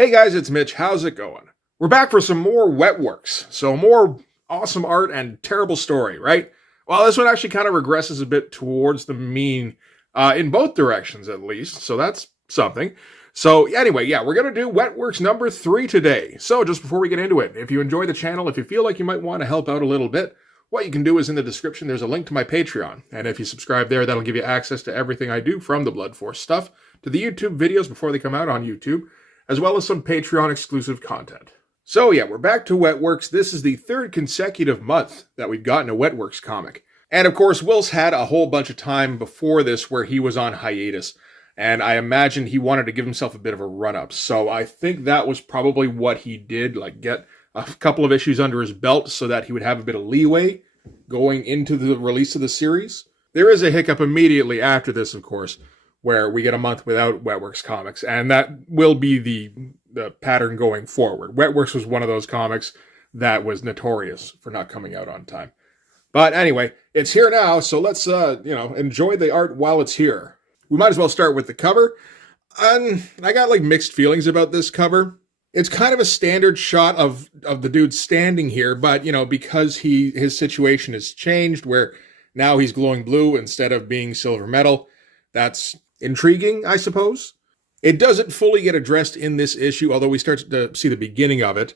Hey guys, it's Mitch. How's it going? We're back for some more Wetworks. So more awesome art and terrible story, right? Well, this one actually kind of regresses a bit towards the mean in both directions at least. So that's something. So anyway, yeah, we're going to do Wetworks number 3 today. So just before we get into it, if you enjoy the channel, if you feel like you might want to help out a little bit, what you can do is in the description, there's a link to my Patreon. And if you subscribe there, that'll give you access to everything I do from the Blood Force stuff to the YouTube videos before they come out on YouTube, as well as some Patreon exclusive content. So yeah, we're back to Wetworks. This is the third consecutive month that we've gotten a Wetworks comic. And of course, Whilce had a whole bunch of time before this where he was on hiatus. And I imagine he wanted to give himself a bit of a run-up. So I think that was probably what he did, like get a couple of issues under his belt so that he would have a bit of leeway going into the release of the series. There is a hiccup immediately after this, of course, where we get a month without Wetworks comics, and that will be the pattern going forward. Wetworks was one of those comics that was notorious for not coming out on time. But anyway, it's here now, so let's enjoy the art while it's here. We might as well start with the cover. I got like mixed feelings about this cover. It's kind of a standard shot of the dude standing here, but because his situation has changed where now he's glowing blue instead of being silver metal, that's intriguing, I suppose. It doesn't fully get addressed in this issue, although we start to see the beginning of it.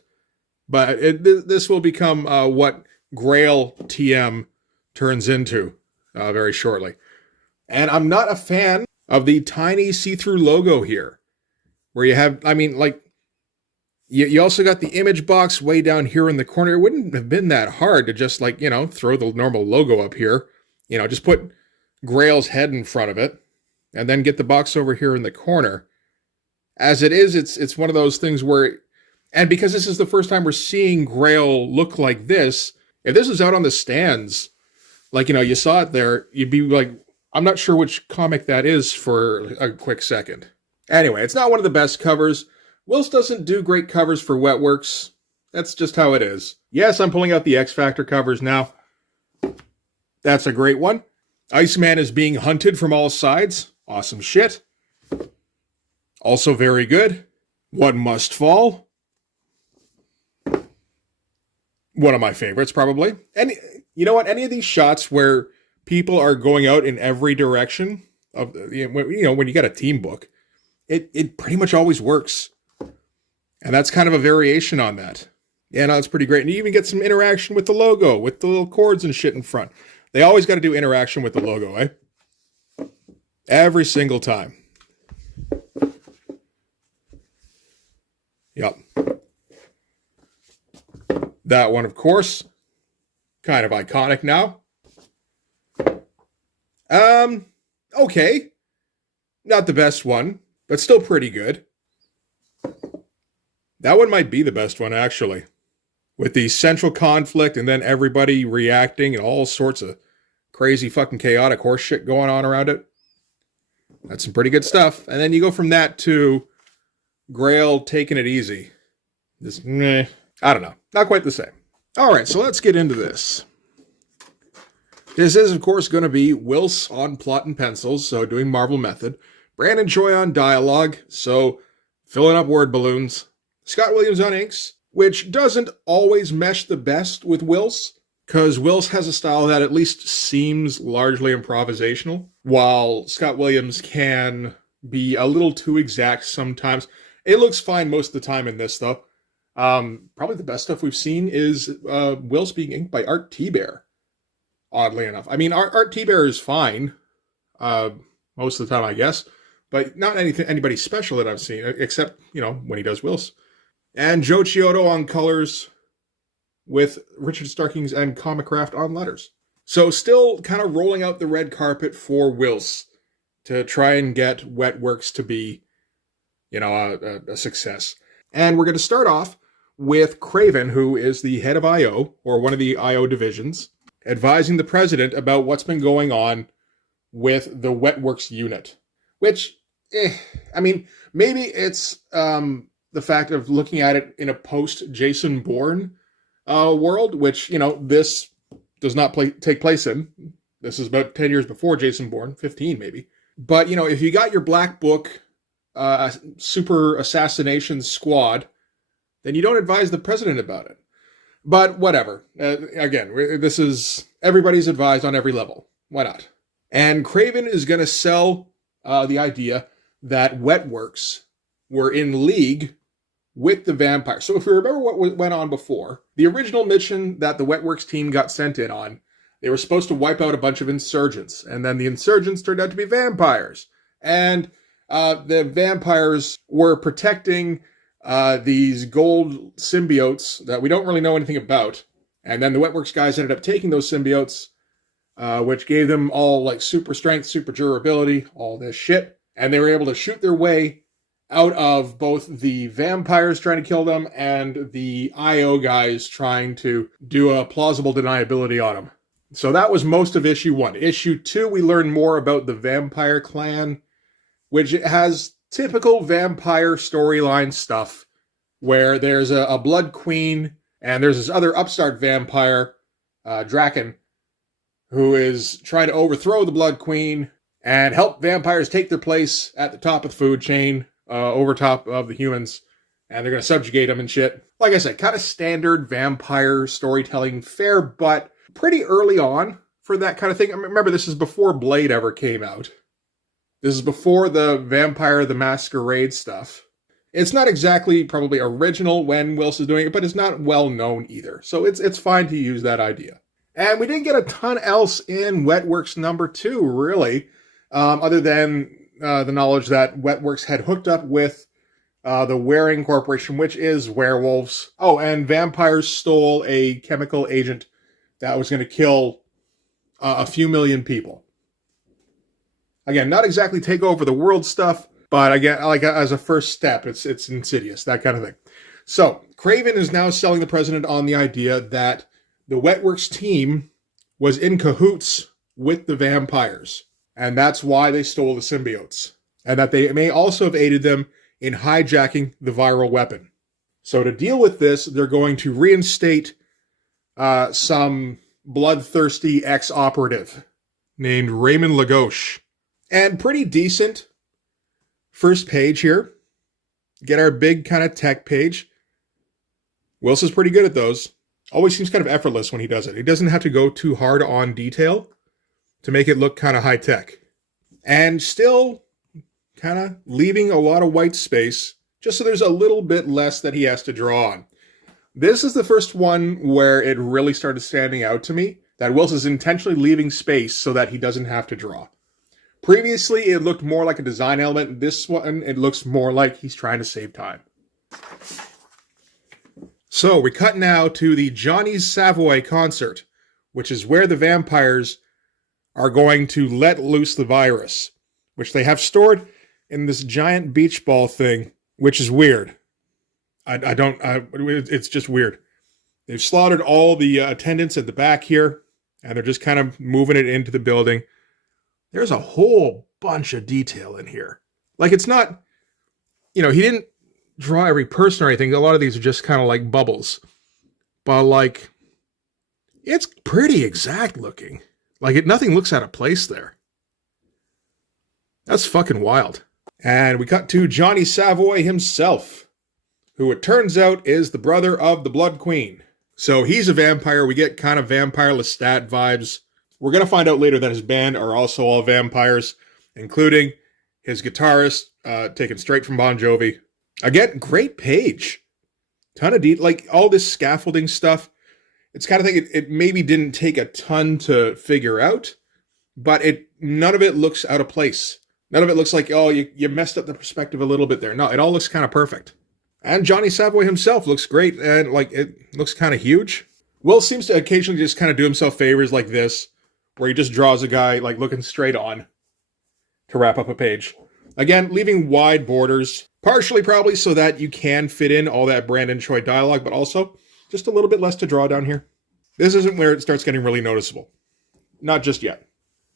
But this will become what Grail TM turns into very shortly. And I'm not a fan of the tiny see-through logo here, where you have, you also got the image box way down here in the corner. It wouldn't have been that hard to just throw the normal logo up here. Just put Grail's head in front of it and then get the box over here in the corner. As it is, it's one of those things where, and because this is the first time we're seeing Grail look like this, if this was out on the stands, you saw it there, you'd be like, I'm not sure which comic that is for a quick second. Anyway, it's not one of the best covers. Whilce doesn't do great covers for Wetworks. That's just how it is. Yes, I'm pulling out the X Factor covers now. That's a great one. Iceman is being hunted from all sides. Awesome shit. Also very good. One Must Fall. One of my favorites, probably. And you know what? Any of these shots where people are going out in every direction, when you got a team book, it pretty much always works. And that's kind of a variation on that. Yeah, no, it's pretty great. And you even get some interaction with the logo, with the little cords and shit in front. They always got to do interaction with the logo, eh? Every single time. Yep. That one, of course, kind of iconic now. Okay. Not the best one, but still pretty good. That one might be the best one, actually. With the central conflict and then everybody reacting and all sorts of crazy fucking chaotic horse shit going on around it. That's some pretty good stuff. And then you go from that to Grail taking it easy. Just, I don't know. Not quite the same. All right, so let's get into this. This is, of course, going to be Whilce on plot and pencils, so doing Marvel method. Brandon Choi on dialogue, so filling up word balloons. Scott Williams on inks, which doesn't always mesh the best with Whilce, because Whilce has a style that at least seems largely improvisational, while Scott Williams can be a little too exact sometimes. It looks fine most of the time in this, though. Probably the best stuff we've seen is Whilce being inked by Art T-Bear, oddly enough. I mean, Art T-Bear is fine most of the time, I guess, but not anybody special that I've seen, except, when he does Whilce. And Joe Chiodo on colors with Richard Starkings and Comicraft on letters. So still kind of rolling out the red carpet for Whilce to try and get Wetworks to be, a success. And we're going to start off with Craven, who is the head of I.O., or one of the I.O. divisions, advising the president about what's been going on with the Wetworks unit. Which, maybe it's the fact of looking at it in a post-Jason Bourne world, which, this does not take place in. This is about 10 years before Jason Bourne, 15 maybe. But, if you got your Black Book super assassination squad, then you don't advise the president about it. But whatever. Again, this is everybody's advised on every level. Why not? And Craven is going to sell the idea that Wetworks were in league with the vampires. So if you remember what went on before, the original mission that the Wetworks team got sent in on, they were supposed to wipe out a bunch of insurgents. And then the insurgents turned out to be vampires. And the vampires were protecting these gold symbiotes that we don't really know anything about. And then the Wetworks guys ended up taking those symbiotes, which gave them all like super strength, super durability, all this shit. And they were able to shoot their way out of both the vampires trying to kill them and the IO guys trying to do a plausible deniability on them. So that was most of issue 1. Issue 2, we learn more about the vampire clan, which has typical vampire storyline stuff where there's a blood queen and there's this other upstart vampire, Draken, who is trying to overthrow the blood queen and help vampires take their place at the top of the food chain, over top of the humans, and they're going to subjugate them and shit. Like I said, kind of standard vampire storytelling fare, but pretty early on for that kind of thing. Remember, this is before Blade ever came out. This is before the Vampire the Masquerade stuff. It's not exactly probably original when Whilce is doing it, but it's not well known either. So it's fine to use that idea. And we didn't get a ton else in Wetworks number 2, really, other than the knowledge that Wetworks had hooked up with the Waring Corporation, which is werewolves. Oh, and vampires stole a chemical agent that was going to kill a few million people. Again, not exactly take over the world stuff, but again, like as a first step, it's insidious, that kind of thing. So, Craven is now selling the president on the idea that the Wetworks team was in cahoots with the vampires, and that's why they stole the symbiotes, and that they may also have aided them in hijacking the viral weapon. So to deal with this, they're going to reinstate some bloodthirsty ex-operative named Raymond Lagauche. And pretty decent first page here. Get our big kind of tech page. Whilce is pretty good at those. Always seems kind of effortless when he does it. He doesn't have to go too hard on detail to make it look kind of high tech. And still kind of leaving a lot of white space just so there's a little bit less that he has to draw on. This is the first one where it really started standing out to me that Whilce is intentionally leaving space so that he doesn't have to draw. Previously, it looked more like a design element. This one, it looks more like he's trying to save time. So, we cut now to the Johnny's Savoy concert, which is where the vampires are going to let loose the virus, which they have stored in this giant beach ball thing, which is weird. It's just weird. They've slaughtered all the attendants at the back here, and they're just kind of moving it into the building. There's a whole bunch of detail in here. Like, it's not, he didn't draw every person or anything. A lot of these are just kind of like bubbles. But, like, it's pretty exact looking. Like, nothing looks out of place there. That's fucking wild. And we cut to Johnny Savoy himself, who it turns out is the brother of the Blood Queen. So he's a vampire. We get kind of Vampire Lestat vibes. We're going to find out later that his band are also all vampires, including his guitarist, taken straight from Bon Jovi. Again, great page. Ton of like all this scaffolding stuff. It's kind of thing it maybe didn't take a ton to figure out, but none of it looks out of place. None of it looks like, oh, you messed up the perspective a little bit there. No, it all looks kind of perfect. And Johnny Savoy himself looks great, and like it looks kind of huge. Will seems to occasionally just kind of do himself favors like this, where he just draws a guy like looking straight on to wrap up a page. Again, leaving wide borders, partially probably so that you can fit in all that Brandon Choi dialogue, but also just a little bit less to draw down here. This isn't where it starts getting really noticeable. Not just yet.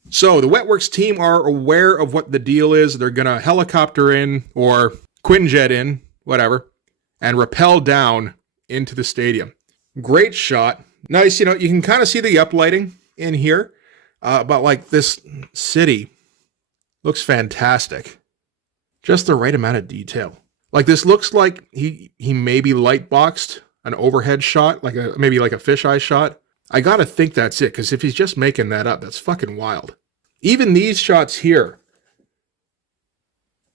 So the Wetworks team are aware of what the deal is. They're going to helicopter in, or Quinjet in, whatever, and rappel down into the stadium. Great shot. Nice, you can kind of see the uplighting in here. But like this city looks fantastic. Just the right amount of detail. Like this looks like he maybe light boxed an overhead shot, like maybe like a fisheye shot. I gotta think that's it, because if he's just making that up, that's fucking wild. Even these shots here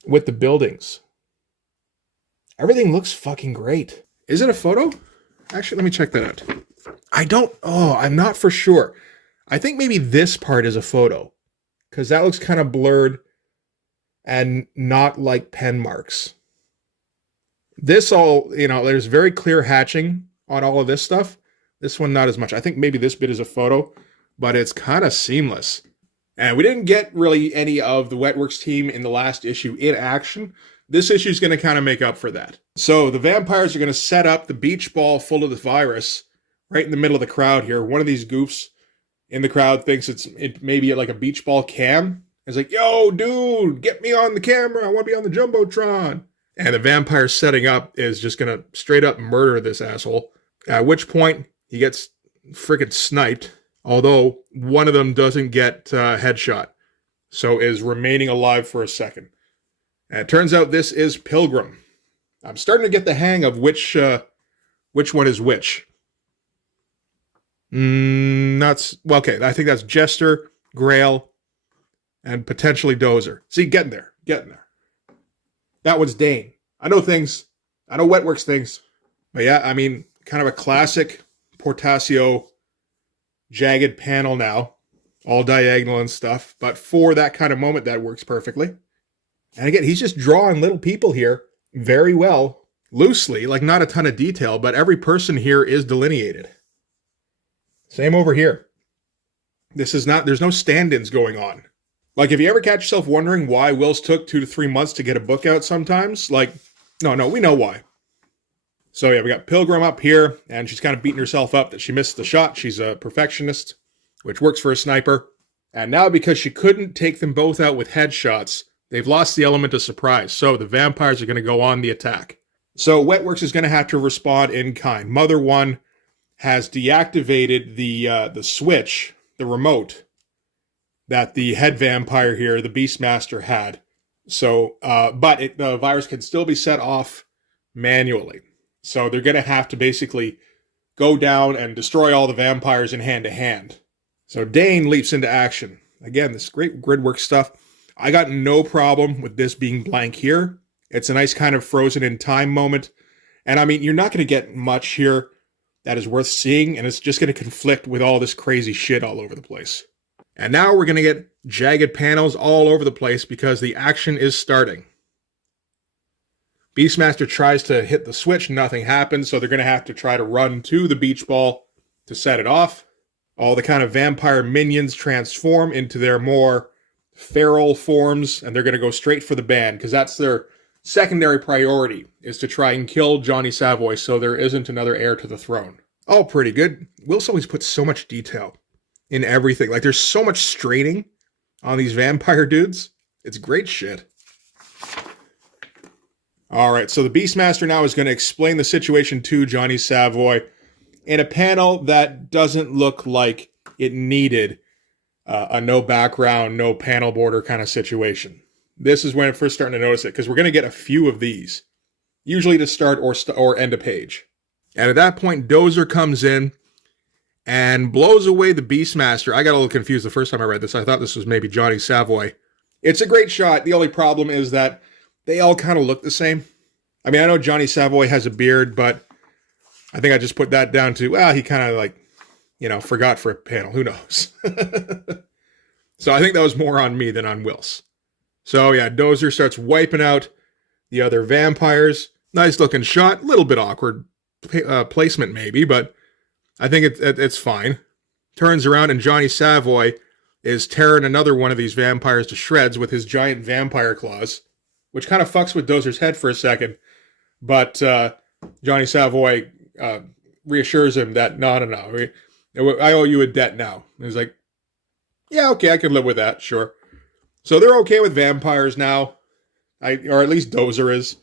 with the buildings, everything looks fucking great. Is it a photo? Actually, let me check that out. I'm not for sure. I think maybe this part is a photo, because that looks kind of blurred and not like pen marks. This all, there's very clear hatching on all of this stuff. This one, not as much. I think maybe this bit is a photo, but it's kind of seamless. And we didn't get really any of the Wetworks team in the last issue in action. This issue is going to kind of make up for that. So the vampires are going to set up the beach ball full of the virus right in the middle of the crowd here. One of these goofs in the crowd thinks it may be like a beach ball cam. It's like, yo, dude, get me on the camera. I want to be on the Jumbotron. And the vampire setting up is just going to straight up murder this asshole. At which point, he gets freaking sniped. Although, one of them doesn't get headshot. So is remaining alive for a second. And it turns out this is Pilgrim. I'm starting to get the hang of which one is which. Okay, I think that's Jester, Grail, and potentially Dozer. See, getting there. That one's Dane. I know things. I know Wetworks things. But yeah, I mean, kind of a classic Portasio jagged panel now. All diagonal and stuff. But for that kind of moment, that works perfectly. And again, he's just drawing little people here very well. Loosely, like not a ton of detail, but every person here is delineated. Same over here. There's no stand-ins going on. Like, if you ever catch yourself wondering why Whilce took 2 to 3 months to get a book out sometimes, no, we know why. So yeah, we got Pilgrim up here, and she's kind of beating herself up that she missed the shot. She's a perfectionist, which works for a sniper. And now because she couldn't take them both out with headshots, they've lost the element of surprise. So the vampires are going to go on the attack. So Wetworks is going to have to respond in kind. Mother 1 has deactivated the switch, the remote, that the head vampire here, the Beastmaster, had. So, but the virus can still be set off manually. So they're going to have to basically go down and destroy all the vampires in hand-to-hand. So Dane leaps into action. Again, this great gridwork stuff. I got no problem with this being blank here. It's a nice kind of frozen-in-time moment. And I mean, you're not going to get much here that is worth seeing, and it's just going to conflict with all this crazy shit all over the place. And now we're going to get jagged panels all over the place because the action is starting. Beastmaster tries to hit the switch, nothing happens, so they're going to have to try to run to the beach ball to set it off. All the kind of vampire minions transform into their more feral forms, and they're going to go straight for the band, because that's their secondary priority, is to try and kill Johnny Savoy so there isn't another heir to the throne. All pretty good. Whilce always puts so much detail in everything. Like, there's so much straining on these vampire dudes. It's great shit. Alright, so the Beastmaster now is going to explain the situation to Johnny Savoy in a panel that doesn't look like it needed a no background, no panel border kind of situation. This is when I'm first starting to notice it, because we're going to get a few of these, usually to start or end a page. And at that point, Dozer comes in and blows away the Beastmaster. I got a little confused the first time I read this. I thought this was maybe Johnny Savoy. It's a great shot. The only problem is that they all kind of look the same. I mean, I know Johnny Savoy has a beard, but I think I just put that down to, well, he kind of forgot for a panel. Who knows? So I think that was more on me than on Whilce. So yeah, Dozer starts wiping out the other vampires. Nice looking shot. A little bit awkward placement maybe, but I think it's fine. Turns around and Johnny Savoy is tearing another one of these vampires to shreds with his giant vampire claws, which kind of fucks with Dozer's head for a second. But Johnny Savoy reassures him that, no, I owe you a debt now. And he's like, yeah, okay, I can live with that, sure. So they're okay with vampires now, or at least Dozer is.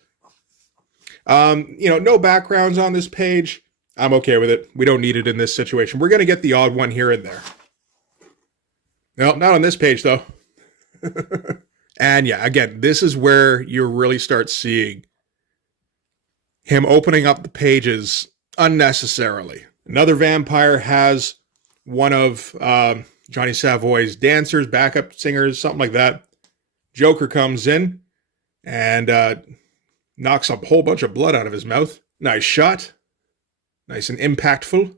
No backgrounds on this page. I'm okay with it. We don't need it in this situation. We're going to get the odd one here and there. No, not on this page, though. And yeah, again, this is where you really start seeing him opening up the pages unnecessarily. Another vampire has one of Johnny Savoy's dancers, backup singers, something like that. Joker comes in and knocks a whole bunch of blood out of his mouth. Nice shot. Nice and impactful,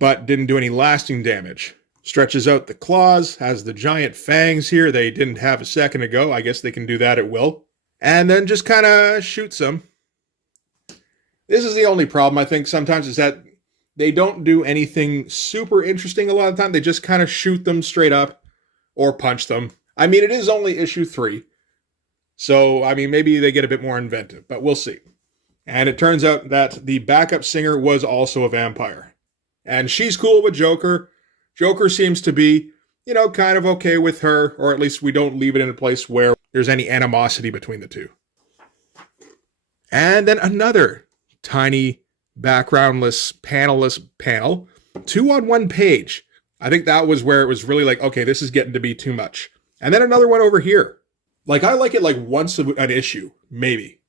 but didn't do any lasting damage. Stretches out the claws, has the giant fangs here they didn't have a second ago. I guess they can do that at will. And then just kind of shoots them. This is the only problem, I think, sometimes, is that they don't do anything super interesting a lot of the time. They just kind of shoot them straight up or punch them. I mean, it is only issue 3. So, I mean, maybe they get a bit more inventive, but we'll see. And it turns out that the backup singer was also a vampire. And she's cool with Joker. Joker seems to be, kind of okay with her, or at least we don't leave it in a place where there's any animosity between the two. And then another tiny backgroundless panelless panel, 2 on 1 page. I think that was where it was really like, okay, this is getting to be too much. And then another one over here. Like, I like it like once an issue, maybe.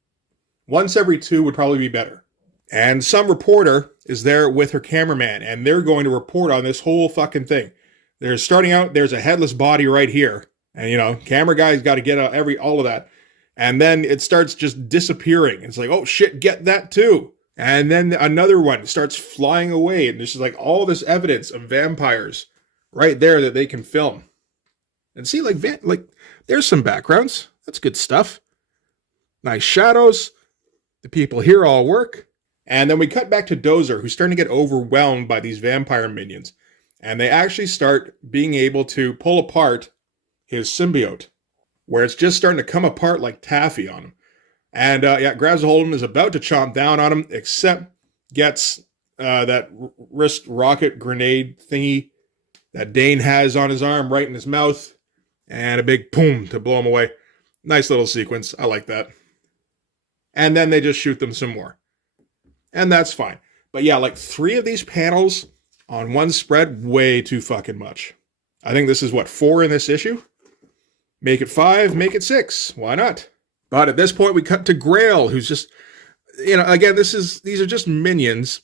Once every 2 would probably be better. And some reporter is there with her cameraman, and they're going to report on this whole fucking thing. They're starting out, there's a headless body right here. And, camera guy's got to get all of that. And then it starts just disappearing. It's like, oh shit, get that too. And then another one starts flying away. And there's just like all this evidence of vampires right there that they can film. And see, like there's some backgrounds. That's good stuff. Nice shadows. The people here all work. And then we cut back to Dozer, who's starting to get overwhelmed by these vampire minions. And they actually start being able to pull apart his symbiote, where it's just starting to come apart like taffy on him. And grabs a hold of him, is about to chomp down on him, except gets that wrist rocket grenade thingy that Dane has on his arm right in his mouth, and a big boom to blow him away. Nice little sequence. I like that. And then they just shoot them some more. And that's fine. But yeah, like 3 of these panels on one spread, way too fucking much. I think this is 4 in this issue? Make it 5, make it 6. Why not? But at this point, we cut to Grail, who's just, again, these are just minions,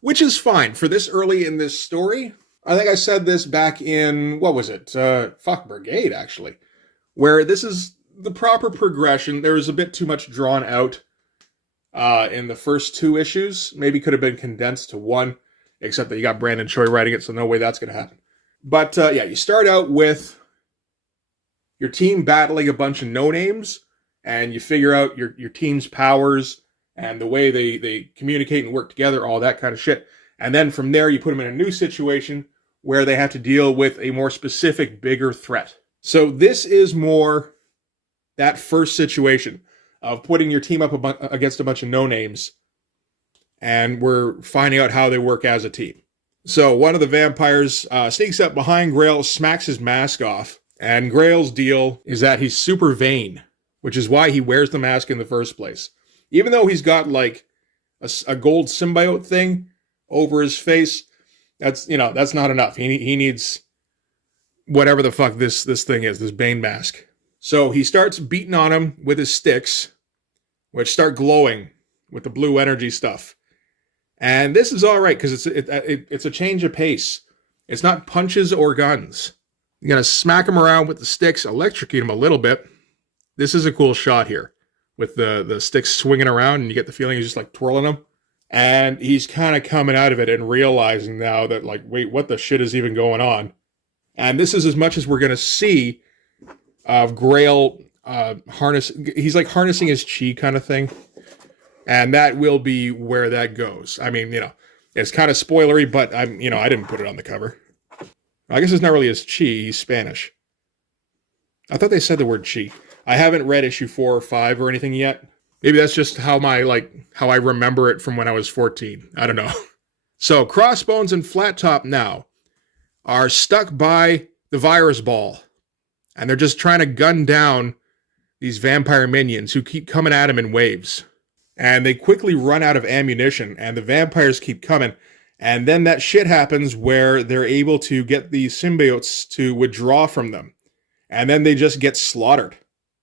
which is fine for this early in this story. I think I said this back in, Brigade, actually, where this is the proper progression. There was a bit too much drawn out in the first 2 issues. Maybe could have been condensed to 1, except that you got Brandon Choi writing it, so no way that's going to happen. But you start out with your team battling a bunch of no-names, and you figure out your team's powers and the way they communicate and work together, all that kind of shit. And then from there, you put them in a new situation where they have to deal with a more specific, bigger threat. So this is more that first situation of putting your team up against a bunch of no-names, and we're finding out how they work as a team. So one of the vampires sneaks up behind Grail, smacks his mask off, and Grail's deal is that he's super vain, which is why he wears the mask in the first place. Even though he's got like a gold symbiote thing over his face, that's not enough. He needs whatever the fuck this thing is, this Bane mask. So he starts beating on him with his sticks, which start glowing with the blue energy stuff. And this is all right because it's a change of pace. It's not punches or guns. You're going to smack him around with the sticks, electrocute him a little bit. This is a cool shot here with the sticks swinging around, and you get the feeling he's just like twirling them. And he's kind of coming out of it and realizing now that, like, wait, what the shit is even going on? And this is as much as we're going to see of Grail he's like harnessing his chi kind of thing. And that will be where that goes. I mean, it's kind of spoilery, but I didn't put it on the cover. I guess it's not really his chi, he's Spanish. I thought they said the word chi. I haven't read issue 4 or 5 or anything yet. Maybe that's just how I remember it from when I was 14. I don't know. So Crossbones and Flat Top now are stuck by the virus ball. And they're just trying to gun down these vampire minions who keep coming at them in waves. And they quickly run out of ammunition, and the vampires keep coming. And then that shit happens where they're able to get these symbiotes to withdraw from them. And then they just get slaughtered.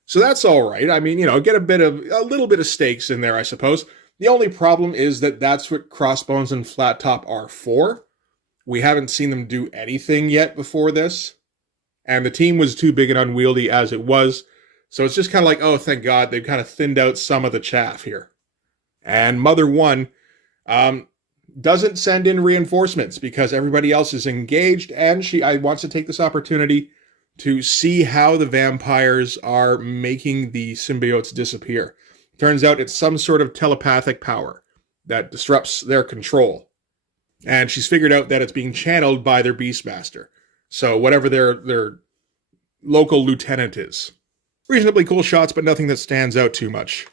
So that's all right. I mean, get a little bit of stakes in there, I suppose. The only problem is that that's what Crossbones and Flat Top are for. We haven't seen them do anything yet before this. And the team was too big and unwieldy as it was. So it's just kind of like, oh, thank God, they've kind of thinned out some of the chaff here. And Mother One doesn't send in reinforcements because everybody else is engaged, and she wants to take this opportunity to see how the vampires are making the symbiotes disappear. Turns out it's some sort of telepathic power that disrupts their control. And she's figured out that it's being channeled by their Beastmaster. So whatever their local lieutenant is. Reasonably cool shots, but nothing that stands out too much.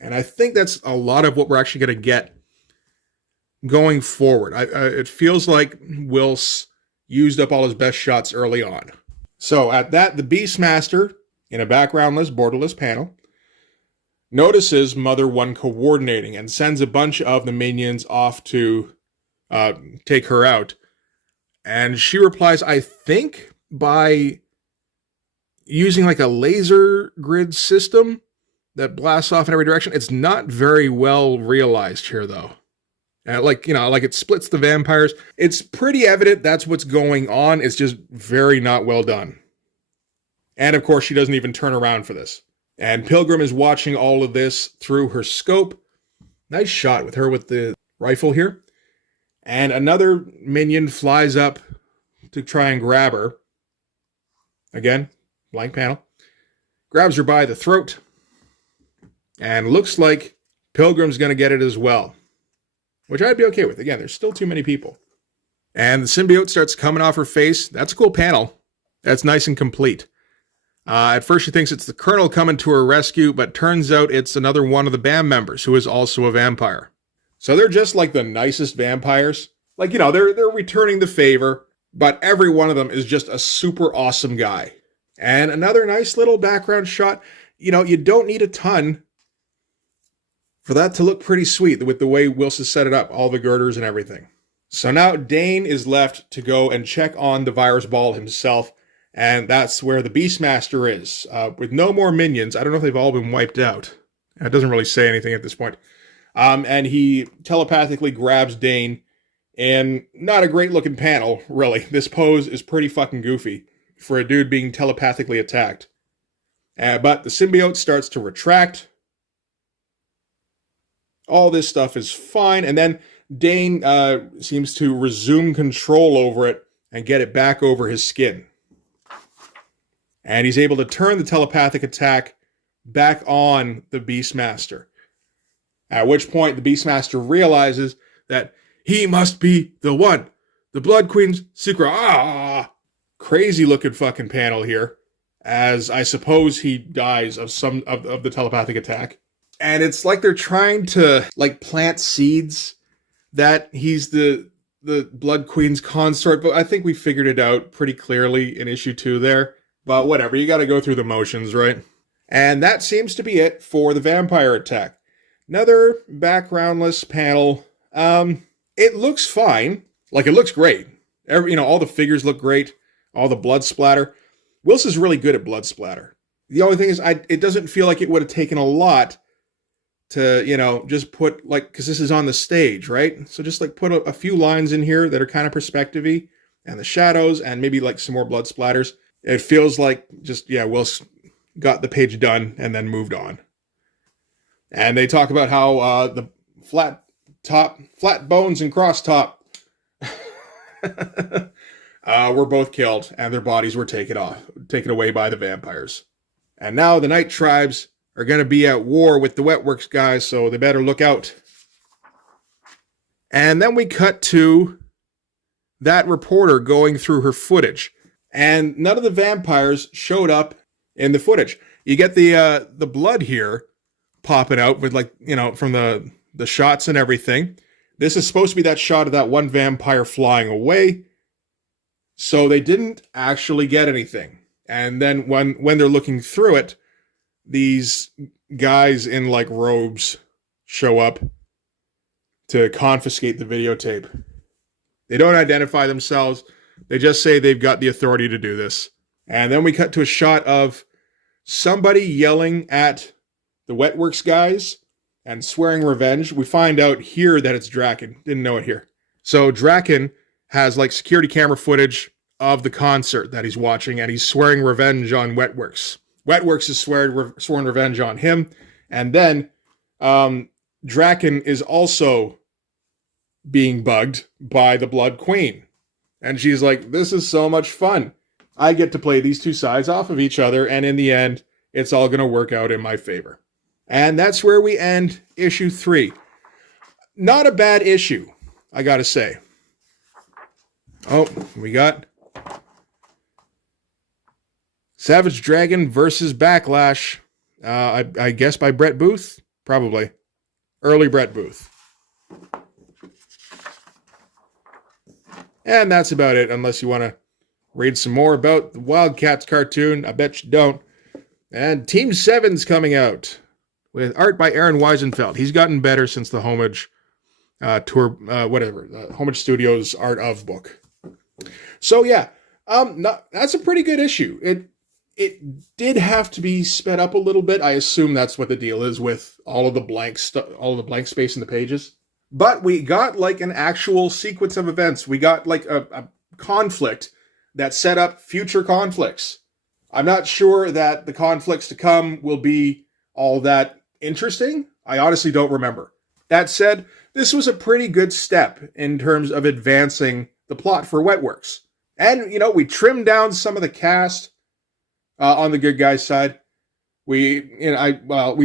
And I think that's a lot of what we're actually going to get going forward. It feels like Whilce used up all his best shots early on. So at that, the Beastmaster, in a backgroundless, borderless panel, notices Mother One coordinating and sends a bunch of the minions off to take her out. And she replies, I think, by using like a laser grid system that blasts off in every direction. It's not very well realized here, though. Like it splits the vampires. It's pretty evident that's what's going on. It's just very not well done. And of course, she doesn't even turn around for this. And Pilgrim is watching all of this through her scope. Nice shot with her with the rifle here. And another minion flies up to try and grab her. Again, blank panel. Grabs her by the throat. And looks like Pilgrim's going to get it as well. Which I'd be okay with. Again, there's still too many people. And the symbiote starts coming off her face. That's a cool panel. That's nice and complete. At first she thinks it's the Colonel coming to her rescue, but turns out it's another one of the band members who is also a vampire. So they're just like the nicest vampires. Like, they're returning the favor, but every one of them is just a super awesome guy. And another nice little background shot. You don't need a ton for that to look pretty sweet with the way Whilce has set it up, all the girders and everything. So now Dane is left to go and check on the virus ball himself, and that's where the Beastmaster is. With no more minions, I don't know if they've all been wiped out. It doesn't really say anything at this point. And he telepathically grabs Dane in not a great looking panel, really. This pose is pretty fucking goofy for a dude being telepathically attacked. But the symbiote starts to retract. All this stuff is fine. And then Dane seems to resume control over it and get it back over his skin. And he's able to turn the telepathic attack back on the Beastmaster. At which point the Beastmaster realizes that he must be the one. The Blood Queen's secret. Crazy looking fucking panel here. As I suppose he dies of some of the telepathic attack. And it's like they're trying to plant seeds that he's the Blood Queen's consort, but I think we figured it out pretty clearly in issue 2 there. But whatever, you gotta go through the motions, right? And that seems to be it for the vampire attack. Another backgroundless panel. It looks fine. It looks great. All the figures look great. All the blood splatter. Whilce is really good at blood splatter. The only thing is, it doesn't feel like it would have taken a lot to, just put, because this is on the stage, right? So just, put a few lines in here that are kind of perspective-y, and the shadows, and maybe, some more blood splatters. It feels like just, Whilce got the page done and then moved on. And they talk about how the flat bones and cross top were both killed, and their bodies were taken away by the vampires. And now the Night Tribes are going to be at war with the Wetworks guys, so they better look out. And then we cut to that reporter going through her footage. And none of the vampires showed up in the footage. You get the blood here popping out with from the shots and everything. This is supposed to be that shot of that one vampire flying away. So they didn't actually get anything. And then when they're looking through it, these guys in robes show up to confiscate the videotape. They don't identify themselves. They just say they've got the authority to do this. And then we cut to a shot of somebody yelling at the Wetworks guys and swearing revenge. We find out here that it's Draken. Didn't know it here. So Draken has like security camera footage of the concert that he's watching, and he's swearing revenge on Wetworks. Wetworks is sworn revenge on him, and then Draken is also being bugged by the Blood Queen. And she's like, this is so much fun. I get to play these two sides off of each other, and in the end, it's all going to work out in my favor. And that's where we end issue 3. Not a bad issue, I gotta say. Oh, we got Savage Dragon versus Backlash. I guess by Brett Booth? Probably. Early Brett Booth. And that's about it, unless you want to read some more about the Wildcats cartoon. I bet you don't. And Team 7's coming out with art by Aaron Weisenfeld. He's gotten better since the Homage tour, the Homage Studios Art of book. So yeah, that's a pretty good issue. It did have to be sped up a little bit. I assume that's what the deal is with all of the blank space in the pages. But we got like an actual sequence of events. We got like a conflict that set up future conflicts. I'm not sure that the conflicts to come will be all that interesting. I honestly don't remember. That said, this was a pretty good step in terms of advancing the plot for Wetworks. And, you know, we trimmed down some of the cast on the good guys' side. We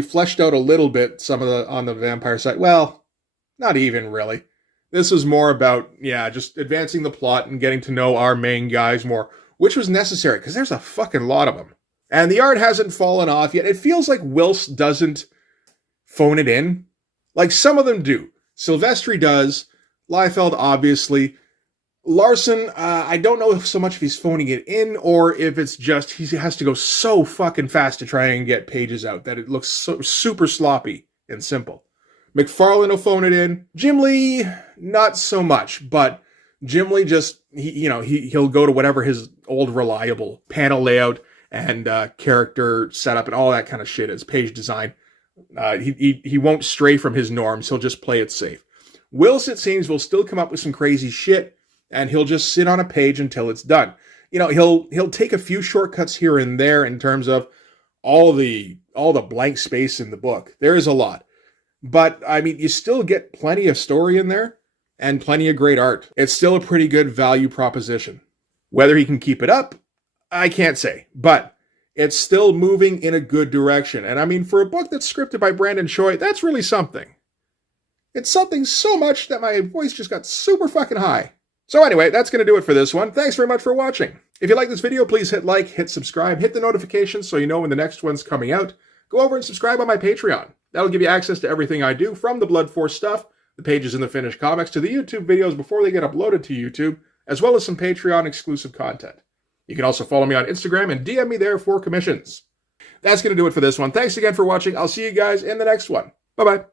fleshed out a little bit some of on the vampire side. Well, not even really. This was more about, just advancing the plot and getting to know our main guys more, which was necessary, because there's a fucking lot of them. And the art hasn't fallen off yet. It feels like Whilce doesn't phone it in. Like, some of them do. Silvestri does. Liefeld, obviously. Larson, I don't know so much if he's phoning it in, or if it's just he has to go so fucking fast to try and get pages out that it looks so super sloppy and simple. McFarlane will phone it in. Jim Lee, not so much, but Jim Lee just, he'll go to whatever his old reliable panel layout and character setup and all that kind of shit is, page design. He won't stray from his norms. He'll just play it safe. Whilce, it seems, will still come up with some crazy shit, and he'll just sit on a page until it's done. He'll take a few shortcuts here and there in terms of all the blank space in the book. There is a lot. But, I mean, you still get plenty of story in there and plenty of great art. It's still a pretty good value proposition. Whether he can keep it up, I can't say. But it's still moving in a good direction. And, I mean, for a book that's scripted by Brandon Choi, that's really something. It's something so much that my voice just got super fucking high. So anyway, that's going to do it for this one. Thanks very much for watching. If you like this video, please hit like, hit subscribe, hit the notifications so you know when the next one's coming out. Go over and subscribe on my Patreon. That'll give you access to everything I do, from the Blood Force stuff, the pages in the finished comics, to the YouTube videos before they get uploaded to YouTube, as well as some Patreon exclusive content. You can also follow me on Instagram and DM me there for commissions. That's going to do it for this one. Thanks again for watching. I'll see you guys in the next one. Bye-bye.